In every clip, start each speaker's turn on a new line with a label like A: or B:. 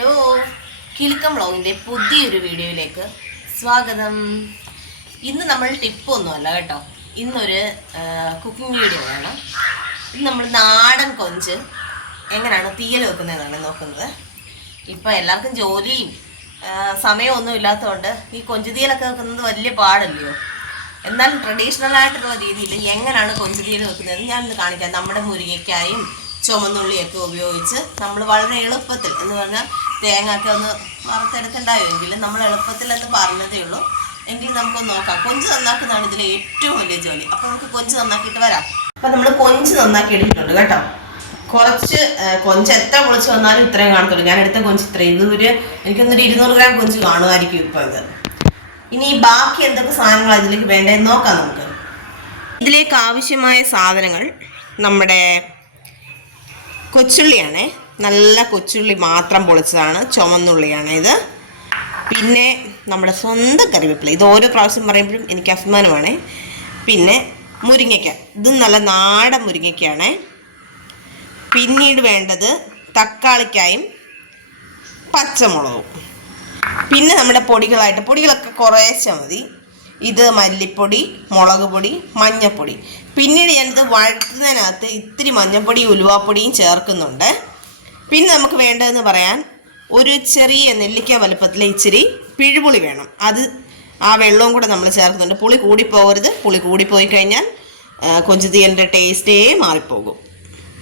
A: Hello. Kilukkam വ്ളോഗിന്റെ പുതിയൊരു വീഡിയോയിലേക്ക് സ്വാഗതം. ഇന്ന് നമ്മൾ ടിപ്പൊന്നുമല്ല കേട്ടോ. ഇന്നൊരു കുക്കിംഗ് വീഡിയോ ആണ്. ഇന്ന് നമ്മൾ നാടൻ കൊഞ്ച് എങ്ങനെയാണ് തീയൽ വെക്കുന്നതെന്നാണ് നോക്കുന്നത്. ഇപ്പം എല്ലാവർക്കും ജോലിയും സമയമൊന്നും ഇല്ലാത്തതുകൊണ്ട് ഈ കൊഞ്ച് തീയലൊക്കെ വെക്കുന്നത് വലിയ പാടല്ലയോ. എന്നാലും ട്രഡീഷണൽ ആയിട്ടുള്ള രീതിയിൽ എങ്ങനെയാണ് കൊഞ്ച് തീയൽ വെക്കുന്നതെന്ന് ഞാനിന്ന് കാണിക്കാം. നമ്മുടെ മുരിങ്ങയ്ക്കായും ചുമന്നുള്ളിയൊക്കെ ഉപയോഗിച്ച് നമ്മൾ വളരെ എളുപ്പത്തിൽ എന്ന് പറഞ്ഞാൽ തേങ്ങ ഒക്കെ ഒന്ന് വറുത്തെടുക്കണ്ടായോ? എങ്കിലും നമ്മൾ എളുപ്പത്തിൽ എന്ന് പറഞ്ഞതേ ഉള്ളൂ. എങ്കിൽ നമുക്ക് നോക്കാം. കൊഞ്ച് നന്നാക്കുന്നതാണ് ഇതിലെ ഏറ്റവും വലിയ ജോലി. അപ്പോൾ നമുക്ക് കൊഞ്ച് നന്നാക്കിയിട്ട് വരാം. അപ്പം നമ്മൾ കൊഞ്ച് നന്നാക്കി എടുത്തിട്ടുണ്ട് കേട്ടോ. കുറച്ച് കൊഞ്ച് എത്ര പൊളിച്ച് വന്നാലും ഇത്രയും കാണത്തുള്ളൂ. ഞാൻ എടുത്ത കൊഞ്ച് ഇത്രയും. ഇതൊരു എനിക്കൊന്നൊരു ഇരുന്നൂറ് ഗ്രാം കൊഞ്ച് കാണുമായിരിക്കും ഇപ്പോൾ ഇത്. ഇനി ബാക്കി എന്തൊക്കെ സാധനങ്ങളാണ് ഇതിലേക്ക് വേണ്ടതെന്ന് നോക്കാം നമുക്ക്. ഇതിലേക്ക് ആവശ്യമായ സാധനങ്ങൾ നമ്മുടെ കൊച്ചുള്ളിയാണേ. നല്ല കൊച്ചുള്ളി മാത്രം പൊളിച്ചതാണ്. ചുമന്നുള്ളിയാണ് ഇത്. പിന്നെ നമ്മുടെ സ്വന്തം കറിവേപ്പില. ഇത് ഓരോ പ്രാവശ്യം പറയുമ്പോഴും എനിക്ക് അഭിമാനമാണ്. പിന്നെ മുരിങ്ങയ്ക്ക. ഇത് നല്ല നാടൻ മുരിങ്ങയ്ക്കാണ്. പിന്നീട് വേണ്ടത് തക്കാളിക്കായും പച്ചമുളകും. പിന്നെ നമ്മുടെ പൊടികളായിട്ട് പൊടികളൊക്കെ കുറേശ്ശെ മതി. ഇത് മല്ലിപ്പൊടി മുളക് പൊടി മഞ്ഞപ്പൊടി. പിന്നീട് ഞാനിത് വഴറ്റുന്നതിനകത്ത് ഇത്തിരി മഞ്ഞപ്പൊടിയും ഉലുവാപ്പൊടിയും ചേർക്കുന്നുണ്ട്. പിന്നെ നമുക്ക് വേണ്ടതെന്ന് പറയാൻ ഒരു ചെറിയ നെല്ലിക്ക വലുപ്പത്തിലെ ഇച്ചിരി പിഴുപുളി വേണം. അത് ആ വെള്ളവും കൂടെ നമ്മൾ ചേർക്കുന്നുണ്ട്. പുളി കൂടിപ്പോകരുത്. പുളി കൂടിപ്പോയി കഴിഞ്ഞാൽ ആ, കൊഞ്ച് ടേസ്റ്റേ മാറിപ്പോകും.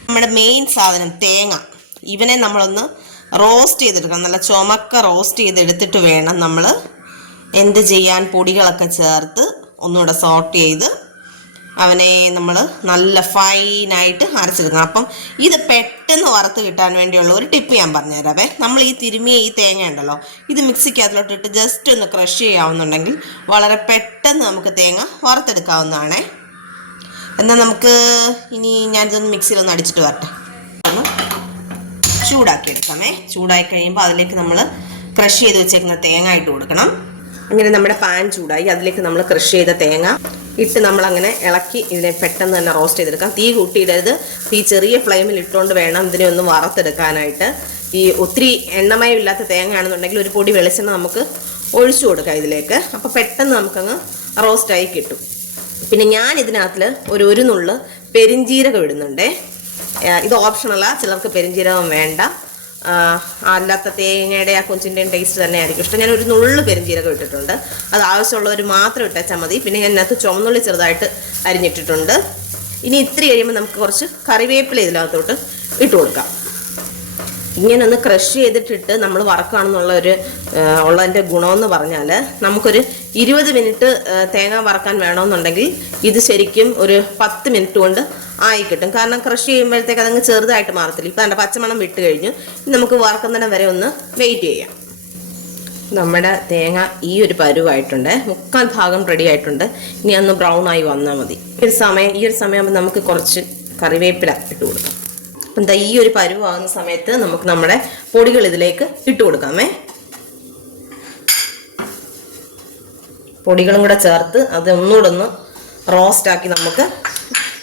A: നമ്മുടെ മെയിൻ സാധനം തേങ്ങ. ഇവനെ നമ്മളൊന്ന് റോസ്റ്റ് ചെയ്തെടുക്കണം. നല്ല ചുമക്ക റോസ്റ്റ് ചെയ്തെടുത്തിട്ട് വേണം നമ്മൾ എന്ത് ചെയ്യാൻ പൊടികളൊക്കെ ചേർത്ത് ഒന്നുകൂടെ സോർട്ട് ചെയ്ത് അവനെ നമ്മൾ നല്ല ഫൈനായിട്ട് അരച്ചെടുക്കണം. അപ്പം ഇത് പെട്ടെന്ന് വറുത്ത് കിട്ടാൻ വേണ്ടിയുള്ള ഒരു ടിപ്പ് ഞാൻ പറഞ്ഞുതരാവേ. നമ്മൾ ഈ തിരുമിയ ഈ തേങ്ങ ഉണ്ടല്ലോ ഇത് മിക്സിക്കകത്തിലോട്ട് ഇട്ട് ജസ്റ്റ് ഒന്ന് ക്രഷ് ചെയ്യാവുന്നുണ്ടെങ്കിൽ വളരെ പെട്ടെന്ന് നമുക്ക് തേങ്ങ വറുത്തെടുക്കാവുന്നതാണേ. എന്നാൽ നമുക്ക് ഇനി ഞാനിതൊന്ന് മിക്സിയിലൊന്ന് അടിച്ചിട്ട് വരട്ടെ. ഒന്ന് ചൂടാക്കി എടുക്കാമേ ചൂടായി കഴിയുമ്പോൾ അതിലേക്ക് നമ്മൾ ക്രഷ് ചെയ്ത് വെച്ചേക്കുന്ന തേങ്ങ ഇട്ട് കൊടുക്കണം. അങ്ങനെ നമ്മുടെ പാൻ ചൂടായി അതിലേക്ക് നമ്മൾ ക്രഷ് ചെയ്ത തേങ്ങ ഇട്ട് നമ്മളങ്ങനെ ഇളക്കി ഇതിനെ പെട്ടെന്ന് തന്നെ റോസ്റ്റ് ചെയ്തെടുക്കാം. തീ കൂട്ടിയിടരുത്. തീ ചെറിയ ഫ്ലെയിമിൽ ഇട്ടുകൊണ്ട് വേണം ഇതിനെ ഒന്ന് വറുത്തെടുക്കാനായിട്ട്. ഈ ഒത്തിരി എണ്ണമയമില്ലാത്ത തേങ്ങയാണെന്നുണ്ടെങ്കിൽ ഒരു പൊടി വെളിച്ചെണ്ണ നമുക്ക് ഒഴിച്ചു കൊടുക്കാം ഇതിലേക്ക്. അപ്പോൾ പെട്ടെന്ന് നമുക്കങ്ങ് റോസ്റ്റായി കിട്ടും. പിന്നെ ഞാൻ ഇതിനകത്തിൽ ഒരു ഒരു നുള്ള് പെരിഞ്ജീരകം ഇടുന്നുണ്ടേ. ഇത് ഓപ്ഷണലാണ് ചിലർക്ക് പെരിഞ്ജീരകം വേണ്ട. അല്ലാത്ത തേങ്ങയുടെ ആ കൊഞ്ചിന്റെയും ടേസ്റ്റ് തന്നെ ആയിരിക്കും ഇഷ്ടം ഞാൻ ഒരു നുള്ളു പെരുംജീരകം ഇട്ടിട്ടുണ്ട്. അത് ആവശ്യമുള്ളവർ മാത്രം ഇട്ടാൽ മതി. പിന്നെ ഞാൻ അതിനകത്ത് ചുമന്നുള്ളി ചെറുതായിട്ട് അരിഞ്ഞിട്ടിട്ടുണ്ട്. ഇനി ഇത്തിരി കഴിയുമ്പോൾ നമുക്ക് കുറച്ച് കറിവേപ്പില ഇതിനകത്തോട്ട് ഇട്ട് കൊടുക്കാം. ഇങ്ങനെ ഒന്ന് ക്രഷ് ചെയ്തിട്ടിട്ട് നമ്മൾ വറക്കുകയാണെന്നുള്ള ഒരു ഉള്ളതിന്റെ ഗുണമെന്ന് പറഞ്ഞാൽ നമുക്കൊരു ഇരുപത് മിനിറ്റ് തേങ്ങ വറക്കാൻ വേണമെന്നുണ്ടെങ്കിൽ ഇത് ശരിക്കും ഒരു പത്ത് മിനിറ്റ് കൊണ്ട് ആയി കിട്ടും കാരണം ക്രഷ് ചെയ്യുമ്പോഴത്തേക്ക് അതങ്ങ് ചെറുതായിട്ട് മാറത്തില്ല. ഇപ്പം അതിന്റെ പച്ചമണം വിട്ട് കഴിഞ്ഞു. നമുക്ക് വറക്കുന്നിടം വരെ ഒന്ന് വെയിറ്റ് ചെയ്യാം. നമ്മുടെ തേങ്ങ ഈ ഒരു പരുവായിട്ടുണ്ട്. മുക്കാൽ ഭാഗം റെഡി ആയിട്ടുണ്ട്. ഇനി ഒന്ന് ബ്രൗൺ ആയി വന്നാൽ മതി. ഈ ഒരു സമയം ഈ ഒരു സമയമാകുമ്പോൾ നമുക്ക് കുറച്ച് കറിവേപ്പില ഇട്ട് കൊടുക്കാം. അപ്പം എന്താ ഈ ഒരു പരുവാകുന്ന സമയത്ത് നമുക്ക് നമ്മുടെ പൊടികൾ ഇതിലേക്ക് ഇട്ട് കൊടുക്കാമേ. പൊടികളും കൂടെ ചേർത്ത് അത് ഒന്നുകൂടെ ഒന്ന് റോസ്റ്റ് ആക്കി നമുക്ക്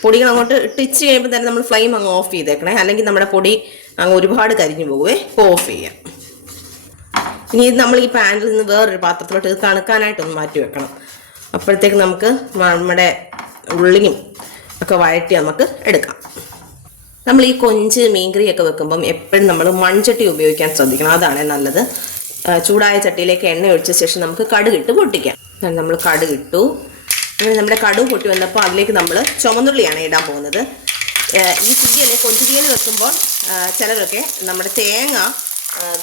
A: പൊടികൾ അങ്ങോട്ട് ഇട്ട് ഇച്ച് കഴിയുമ്പോൾ തന്നെ നമ്മൾ ഫ്ലെയിം അങ്ങ് ഓഫ് ചെയ്തേക്കണേ. അല്ലെങ്കിൽ നമ്മുടെ പൊടി അങ്ങ് ഒരുപാട് കരിഞ്ഞു പോകുവേ ഓഫ് ചെയ്യാം. ഇനി ഇത് നമ്മൾ ഈ പാനിൽ നിന്ന് വേറൊരു പാത്രത്തിലോട്ട് ഇത് തണുക്കാനായിട്ടൊന്ന് മാറ്റി വെക്കണം. അപ്പോഴത്തേക്ക് നമുക്ക് നമ്മുടെ ഉള്ളിയും ഒക്കെ വഴറ്റി നമുക്ക് എടുക്കാം. നമ്മൾ ഈ കൊഞ്ച് മീൻകറിയൊക്കെ വെക്കുമ്പം എപ്പോഴും നമ്മൾ മൺചട്ടി ഉപയോഗിക്കാൻ ശ്രദ്ധിക്കണം. അതാണ് നല്ലത്. ചൂടായ ചട്ടിയിലേക്ക് എണ്ണ ഒഴിച്ച ശേഷം നമുക്ക് കടുകിട്ട് പൊട്ടിക്കാം. നമ്മൾ കടുകിട്ടു. അങ്ങനെ നമ്മുടെ കടുക് പൊട്ടി വന്നപ്പോൾ അതിലേക്ക് നമ്മൾ ചുമന്നുള്ളിയാണ് ഇടാൻ പോകുന്നത്. ഈ തീയൽ കൊഞ്ച് തീയൽ വെക്കുമ്പോൾ ചിലരൊക്കെ നമ്മുടെ തേങ്ങ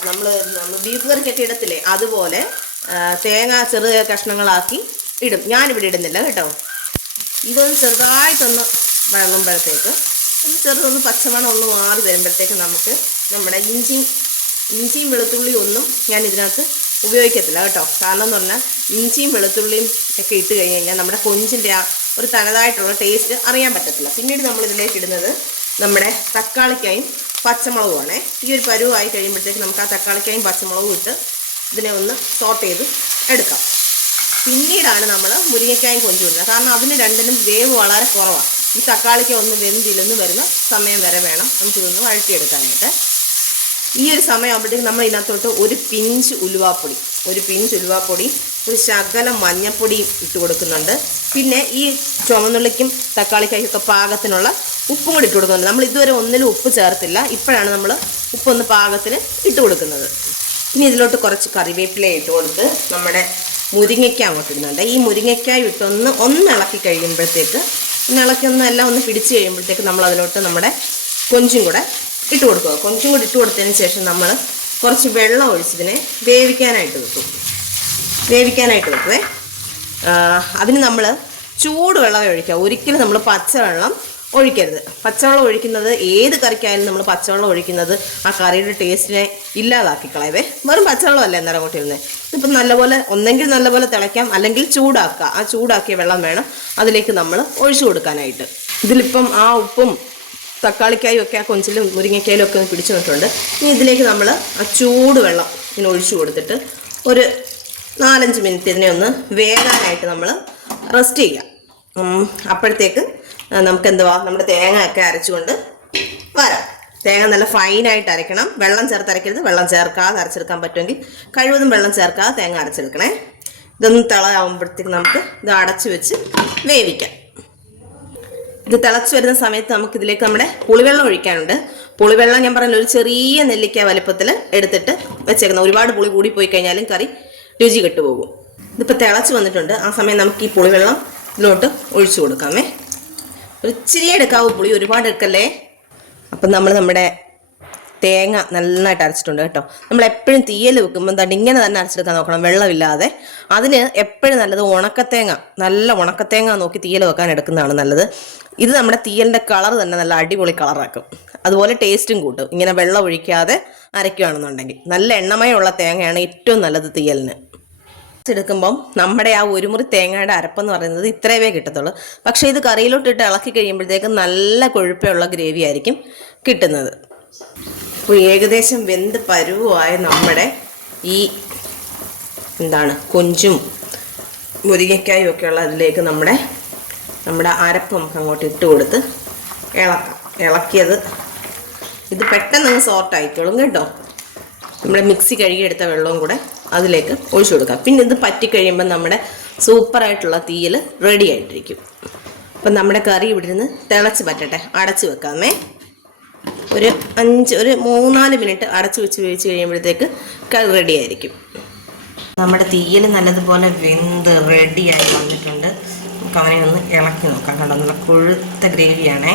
A: നമ്മൾ നമ്മൾ ബീഫ് കറിക്കൊക്കെ ഇടത്തില്ലേ അതുപോലെ തേങ്ങ ചെറിയ കഷ്ണങ്ങളാക്കി ഇടും. ഞാനിവിടെ ഇടുന്നില്ല കേട്ടോ. ഇതൊന്ന് ചെറുതായിട്ടൊന്ന് വഴങ്ങുമ്പോഴത്തേക്ക് ഒന്ന് ചെറുതൊന്ന് പച്ചമണം ഒന്ന് മാറി വരുമ്പോഴത്തേക്ക് നമുക്ക് നമ്മുടെ ഇഞ്ചിയും ഇഞ്ചിയും വെളുത്തുള്ളിയും ഒന്നും ഞാൻ ഇതിനകത്ത് ഉപയോഗിക്കത്തില്ല കേട്ടോ. കാരണം എന്ന് പറഞ്ഞാൽ ഇഞ്ചിയും വെളുത്തുള്ളിയും ഒക്കെ ഇട്ട് കഴിഞ്ഞ് കഴിഞ്ഞാൽ നമ്മുടെ കൊഞ്ചിന്റെ ആ ഒരു തനതായിട്ടുള്ള ടേസ്റ്റ് അറിയാൻ പറ്റത്തില്ല. പിന്നീട് നമ്മൾ ഇതിലേക്ക് ഇടുന്നത് നമ്മുടെ തക്കാളിക്കായും പച്ചമുളകുമാണ്. ഈ ഒരു പരുവായി കഴിയുമ്പോഴത്തേക്ക് നമുക്ക് ആ തക്കാളിക്കായും പച്ചമുളകും ഇട്ട് ഇതിനെ ഒന്ന് സോട്ട് ചെയ്ത് എടുക്കാം. പിന്നീടാണ് നമ്മൾ മുരിങ്ങക്കായും കൊഞ്ചു കാരണം അതിന് രണ്ടിനും വേവ് വളരെ കുറവാണ്. ഈ തക്കാളിക്ക് ഒന്ന് വെന്തിലൊന്ന് വരുന്ന സമയം വരെ വേണം നമുക്കിതൊന്ന് വഴറ്റിയെടുക്കാനായിട്ട്. ഈ ഒരു സമയമാകുമ്പോഴത്തേക്ക് നമ്മൾ ഇതിനകത്തോട്ട് ഒരു പിഞ്ച് ഉലുവാപ്പൊടി ഒരു പിഞ്ച് ഉലുവാപ്പൊടി ഒരു ശകലം മഞ്ഞപ്പൊടിയും ഇട്ട് കൊടുക്കുന്നുണ്ട്. പിന്നെ ഈ ചുവന്നുള്ളിക്കും തക്കാളിക്കായ്ക്കൊക്കെ പാകത്തിനുള്ള ഉപ്പും കൂടി ഇട്ട് കൊടുക്കുന്നുണ്ട്. നമ്മൾ ഇതുവരെ ഒന്നിലും ഉപ്പ് ചേർത്തില്ല. ഇപ്പോഴാണ് നമ്മൾ ഉപ്പൊന്ന് പാകത്തിന് ഇട്ട് കൊടുക്കുന്നത്. ഇനി ഇതിലോട്ട് കുറച്ച് കറിവേപ്പില ഇട്ട് കൊടുത്ത് നമ്മുടെ മുരിങ്ങയ്ക്ക അങ്ങോട്ട് ഇടുന്നുണ്ട്. ഈ മുരിങ്ങയ്ക്കായി ഇട്ടൊന്ന് ഒന്ന് ഇളക്കി കഴിയുമ്പോഴത്തേക്ക് ഒന്ന് ഇളക്കി ഒന്ന് എല്ലാം ഒന്ന് പിടിച്ച് കഴിയുമ്പോഴത്തേക്ക് നമ്മൾ അതിലോട്ട് നമ്മുടെ കൊഞ്ചും കൂടെ ഇട്ട് കൊടുക്കുക. കൊഞ്ചും കൂടി ഇട്ട് കൊടുത്തതിന് ശേഷം നമ്മൾ കുറച്ച് വെള്ളം ഒഴിച്ചതിനെ വേവിക്കാനായിട്ട് വെക്കും. വേവിക്കാനായിട്ട് വെക്കുവേ. അതിന് നമ്മൾ വെള്ളമേ ഒഴിക്കുക. ഒരിക്കലും നമ്മൾ പച്ചവെള്ളം ഒഴിക്കരുത്. പച്ചവെള്ളം ഒഴിക്കുന്നത് ഏത് കറിക്കായാലും നമ്മൾ പച്ചവെള്ളം ഒഴിക്കുന്നത് ആ കറിയുടെ ടേസ്റ്റിനെ ഇല്ലാതാക്കി കളയവേ വെറും പച്ചവെള്ളമല്ല എന്നേരം കൊട്ടിരുന്നത് ഇപ്പം നല്ലപോലെ ഒന്നെങ്കിൽ നല്ലപോലെ തിളയ്ക്കാം അല്ലെങ്കിൽ ചൂടാക്കുക. ആ ചൂടാക്കിയ വെള്ളം വേണം അതിലേക്ക് നമ്മൾ ഒഴിച്ചു കൊടുക്കാനായിട്ട്. ഇതിലിപ്പം ആ ഉപ്പും തക്കാളിക്കായും ഒക്കെ ആ കൊഞ്ചിലും മുരിങ്ങക്കായാലും ഒക്കെ ഒന്ന് പിടിച്ചു നിന്നിട്ടുണ്ട് ഇനി ഇതിലേക്ക് നമ്മൾ ആ ചൂട് വെള്ളം ഇങ്ങനെ ഒഴിച്ചു കൊടുത്തിട്ട് ഒരു നാലഞ്ച് മിനിറ്റ് ഇതിനെ ഒന്ന് വേകാനായിട്ട് നമ്മൾ റെസ്റ്റ് ചെയ്യാം അപ്പോഴത്തേക്ക് നമുക്ക് എന്തുവാ നമ്മുടെ തേങ്ങ ഒക്കെ അരച്ചുകൊണ്ട് വരാം. തേങ്ങ നല്ല ഫൈനായിട്ട് അരയ്ക്കണം. വെള്ളം ചേർത്ത് അരയ്ക്കരുത്. വെള്ളം ചേർക്കാതെ അരച്ചെടുക്കാൻ പറ്റുമെങ്കിൽ കഴിവതും വെള്ളം ചേർക്കാതെ തേങ്ങ അരച്ചെടുക്കണേ. ഇതൊന്ന് തിളയാകുമ്പോഴത്തേക്ക് നമുക്ക് ഇത് അടച്ചു വെച്ച് വേവിക്കാം. ഇത് തിളച്ച് വരുന്ന സമയത്ത് നമുക്ക് ഇതിലേക്ക് നമ്മുടെ പുളിവെള്ളം ഒഴിക്കാനുണ്ട്. പുളിവെള്ളം ഞാൻ പറഞ്ഞ ഒരു ചെറിയ നെല്ലിക്ക വലുപ്പത്തിൽ എടുത്തിട്ട് വെച്ചേക്കുന്നത് ഒരുപാട് പുളി കൂടി പോയി കഴിഞ്ഞാലും കറി രുചി കെട്ടുപോകും. ഇതിപ്പോൾ തിളച്ച് വന്നിട്ടുണ്ട്. ആ സമയം നമുക്ക് ഈ പുളിവെള്ളം ഇതിലോട്ട് ഒഴിച്ചു കൊടുക്കാമേ. ഒരു ഇച്ചിരി എടുക്കാവൂ പുളി ഒരുപാട് എടുക്കല്ലേ? അപ്പം നമ്മൾ നമ്മുടെ തേങ്ങ നന്നായിട്ട് അരച്ചിട്ടുണ്ട് കേട്ടോ. നമ്മൾ എപ്പോഴും തീയൽ വെക്കുമ്പോൾ തന്നെ ഇങ്ങനെ തന്നെ അരച്ചെടുക്കാൻ നോക്കണം വെള്ളമില്ലാതെ. അതിന് എപ്പോഴും നല്ലത് ഉണക്കത്തേങ്ങ നല്ല ഉണക്കത്തേങ്ങ നോക്കി തീയൽ വെക്കാൻ എടുക്കുന്നതാണ് നല്ലത്. ഇത് നമ്മുടെ തീയലിന്റെ കളർ തന്നെ നല്ല അടിപൊളി കളറാക്കും. അതുപോലെ ടേസ്റ്റും കൂട്ടും. ഇങ്ങനെ വെള്ളം ഒഴിക്കാതെ അരയ്ക്കുകയാണെന്നുണ്ടെങ്കിൽ നല്ല എണ്ണമയമുള്ള തേങ്ങയാണ് ഏറ്റവും നല്ലത് തീയലിന്. എടുക്കുമ്പം നമ്മുടെ ആ ഒരു മുറി തേങ്ങയുടെ അരപ്പെന്ന് പറയുന്നത് ഇത്രയേ കിട്ടത്തുള്ളൂ. പക്ഷേ ഇത് കറിയിലോട്ടിട്ട് ഇളക്കി കഴിയുമ്പോഴത്തേക്കും നല്ല കൊഴുപ്പുള്ള ഗ്രേവി ആയിരിക്കും കിട്ടുന്നത്. അപ്പോൾ ഏകദേശം വെന്ത് പരുവുമായ നമ്മുടെ ഈ എന്താണ് കൊഞ്ചും മുരിങ്ങക്കായും ഒക്കെയുള്ള അതിലേക്ക് നമ്മുടെ നമ്മുടെ അരപ്പ് നമുക്ക് അങ്ങോട്ട് ഇട്ട് കൊടുത്ത് ഇളക്കാം. ഇളക്കിയത് ഇത് പെട്ടെന്ന് സോർട്ട് ആയിക്കോളും കേട്ടോ. നമ്മുടെ മിക്സി കഴുകിയെടുത്ത വെള്ളവും കൂടെ അതിലേക്ക് ഒഴിച്ചു കൊടുക്കാം. പിന്നെ ഇത് പറ്റിക്കഴിയുമ്പോൾ നമ്മുടെ സൂപ്പറായിട്ടുള്ള തീയിൽ റെഡി ആയിട്ടിരിക്കും. അപ്പം നമ്മുടെ കറി ഇവിടെ നിന്ന് തിളച്ച് പറ്റട്ടെ. അടച്ച് വെക്കാമേ. ഒരു അഞ്ച് ഒരു മൂന്നാൽ മിനിറ്റ് അടച്ചു വെച്ച് വേവിച്ച് കഴിയുമ്പോഴത്തേക്ക് കറി റെഡി ആയിരിക്കും. നമ്മുടെ തീയിൽ നല്ലതുപോലെ വെന്ത് റെഡിയായി വന്നിട്ടുണ്ട്. നമുക്ക് അവനെ ഒന്ന് ഇളക്കി നോക്കാം. കണ്ടോ? നല്ല കൊഴുത്ത ഗ്രേവിയാണേ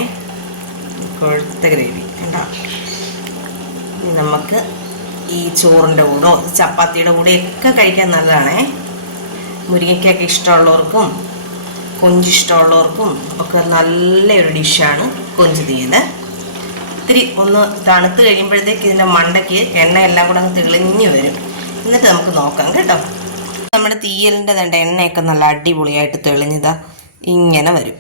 A: കൊഴുത്ത ഗ്രേവി കണ്ടോ? നമുക്ക് ഈ ചോറിന്റെ കൂടോ ചപ്പാത്തിയുടെ കൂടെ ഒക്കെ കഴിക്കാൻ നല്ലതാണേ. മുരിങ്ങയ്ക്കൊക്കെ ഇഷ്ടമുള്ളവർക്കും കൊഞ്ച് ഇഷ്ടമുള്ളവർക്കും ഒക്കെ നല്ലൊരു ഡിഷാണ് കൊഞ്ച് തീയത് ഇത്തിരി ഒന്ന് തണുത്ത് കഴിയുമ്പോഴത്തേക്ക് ഇതിന്റെ മണ്ടയ്ക്ക് എണ്ണ എല്ലാം കൂടെ അങ്ങ് തെളിഞ്ഞു വരും. എന്നിട്ട് നമുക്ക് നോക്കാം കേട്ടോ. നമ്മുടെ തീയലിന്റെ തണ്ട എണ്ണയൊക്കെ നല്ല അടിപൊളിയായിട്ട് തെളിഞ്ഞതാ ഇങ്ങനെ വരും.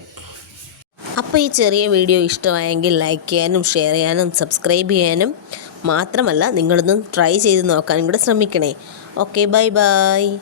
B: അപ്പോൾ ഈ ചെറിയ വീഡിയോ ഇഷ്ടമായെങ്കിൽ ലൈക്ക് ചെയ്യാനും ഷെയർ ചെയ്യാനും സബ്സ്ക്രൈബ് ചെയ്യാനും മാത്രമല്ല നിങ്ങളൊന്നും ട്രൈ ചെയ്ത് നോക്കാനും കൂടെ ശ്രമിക്കണേ. Okay bye bye